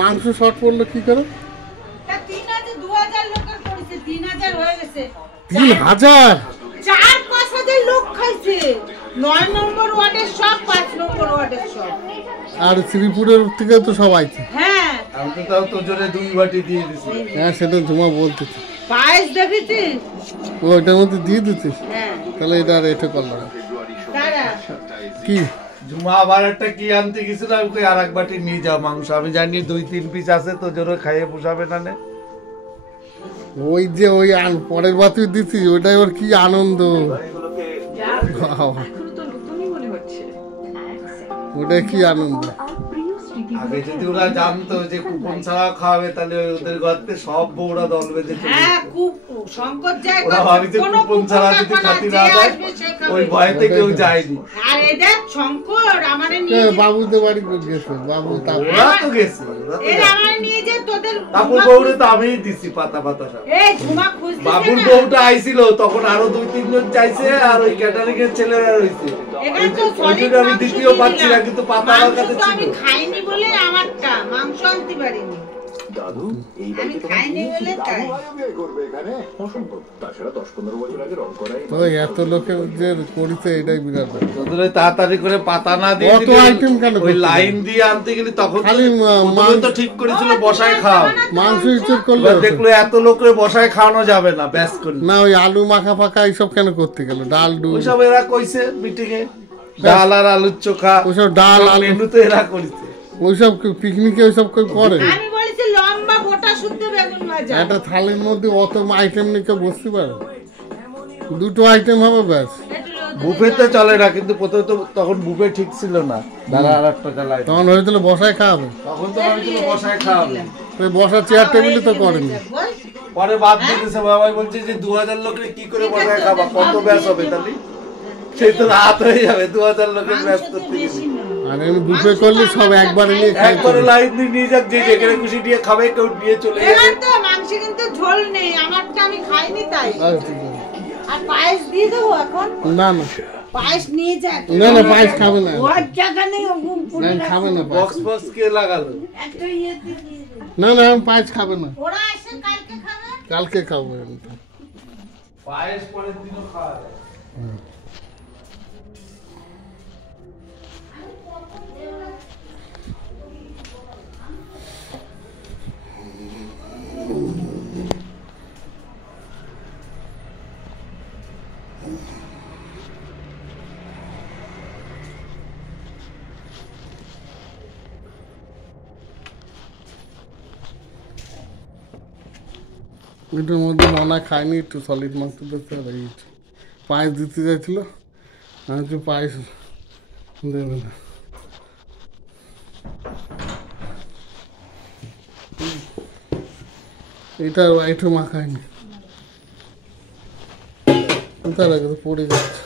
মাংস শর্ট পড়লো কি করে? 2000 লোকের করেছে, 3000 হয়ে গেছে। 3000? 4-5000 লোক খাইছে। 9 নম্বর ওয়ার্ডের সব, 5 নম্বর ওয়ার্ডের সব। আর শ্রীপুরের থেকে তো সব আইছে। হ্যাঁ, আমি তো তাও তো জোরে 2 বাটি দিয়ে দিছি। হ্যাঁ, সেটা ঝুমা বলতেছি। পায়েস দেখেছিস? ওইটার মধ্যে দিয়ে দিচ্ছিস? হ্যাঁ। তাহলে এটা আর এটা করলাম দাঁড়া। কি? জুমা আবার একটা কি আনতে গেছিল, আমি কই আর এক বাটি নিয়ে যাও মাংস। আমি জানি 2-3 পিস আছে, তো জোরে খাইয়ে পোষাবে না নে। ওই যে ওই পরের বাতি দিচ্ছিস, ওইটাই ওর কি আনন্দ। ওটাই কি আনন্দ। আগে যদি ওরা জানতো যে কুপন ছাড়া খাওয়াবে, তাহলে ওদের ঘরতে সব বউরা দল বেঁধে চলে হ্যাঁ, যেত। খুব শঙ্কর যায়। ওরা ভাবি যে কুপন ছাড়া যদি খাতি না যায়, ওই ভয়তে কেউ যায়নি। আর এদের শঙ্কর আমারে নিয়ে বাবুদের বাড়ি গেছে, বাবু তারপর ওরা তো গেছে, এর আমার নিয়ে যে তোদের তারপর বউরে তো আমিই দিছি পাতা পাতা সব। এই ঝুমা খুঁজছিস না? বাবুর বউটা আইছিল, তখন আরো 2-3 জন চাইছে, আর ওই ক্যাটারিং এর ছেলেরা রইছে। এখানে তো সলিড আমি দ্বিতীয় পাচ্ছি না, কিন্তু পাতা আমার কাছে ছিল। আমি খাইনি বলে আমারটা মাংস আনতে পারিনি। দাদু আমি খাইনি বলে তাই। করবে এখানে অসম্ভব। তাছাড়া 10-15 বছর আগে রং করাই তো এত লোকের যে করেছে এটাই বিরাট ব্যাপার। তোদের তাড়াতাড়ি করে পাতা না দিয়ে অত আইটেম কেন ওই করতে লাইন দিয়ে আনতে গেলি, তখন খালি প্রথমে তো ঠিক করেছিল বসায় খাও। মাংস ইচ্ছুক করলে এবার দেখলো এত লোকের বসায় খাওয়ানো যাবে না, ব্যাস করে না। ওই আলু মাখা ফাঁকা এইসব কেন করতে গেল? ডাল ডুল ওইসব এরা কইছে মিটিং এ, ডাল আর আলুর চোখা, ওইসব ডাল আলু মেনু তো এরা করেছে। ওইসব পিকনিকে ওইসব কেউ করে? আমি বলেছি লম্বা গোটা শুদ্ধ বেগুন ভাজা। একটা থালির মধ্যে অত আইটেম নিয়ে কেউ বসতে পারে? 2টো আইটেম হবে ব্যাস। বুফেতে চলে না, কিন্তু প্রথমে তো তখন বুফে ঠিক ছিল না। দাঁড়া আর একটা জ্বালাই, তখন হয়েছিল বসায় খাওয়াবে। তখন তো ভাবছিল বসায় খাওয়াবে। তো বসার চেয়ার টেবিলে তো করেনি। পরে বাদ দিয়ে দিয়েছে, বাবাই বলছে যে 2000 লোকের কি করে বসায় খাবা, কত ব্যাস হবে তাহলে? সেই তো রাত হয়ে যাবে 2000 লোকের ব্যাস করতে গেলে। আর এমনি বুফে করলে সব একবারে নিয়ে খাই। একবারে লাইন দিয়ে নিয়ে যাক, যে যেখানে খুশি দিয়ে খাবে, কেউ নিয়ে চলে যাবে। এবার তো মাংস কিন্তু ঝোল নেই, আমারটা আমি খাইনি তাই। আর পায়েস দিয়ে দেবো এখন? না না পায়েস নিয়ে যা। না না, পায়েস খাবে না। ওর জায়গা নেই, না, খাবে না পায়েস। বক্স বক্স কে লাগালো? একটা ইয়ে দিয়ে দিয়ে দে। না না, পায়েস খাবে না, ওরা এসে কালকে খাবে। কালকে খাবে। পায়েস পরের দিনও খাওয়া যায়। এটার মধ্যে মনে খায়নি, একটু সলিড মাংস দিতে পায়েস দিতে চাইছিল, আমি একটু পায়েস দেবে না। এটা একটু মাখায়নি, কোথায় রাখে পড়ে যাচ্ছে।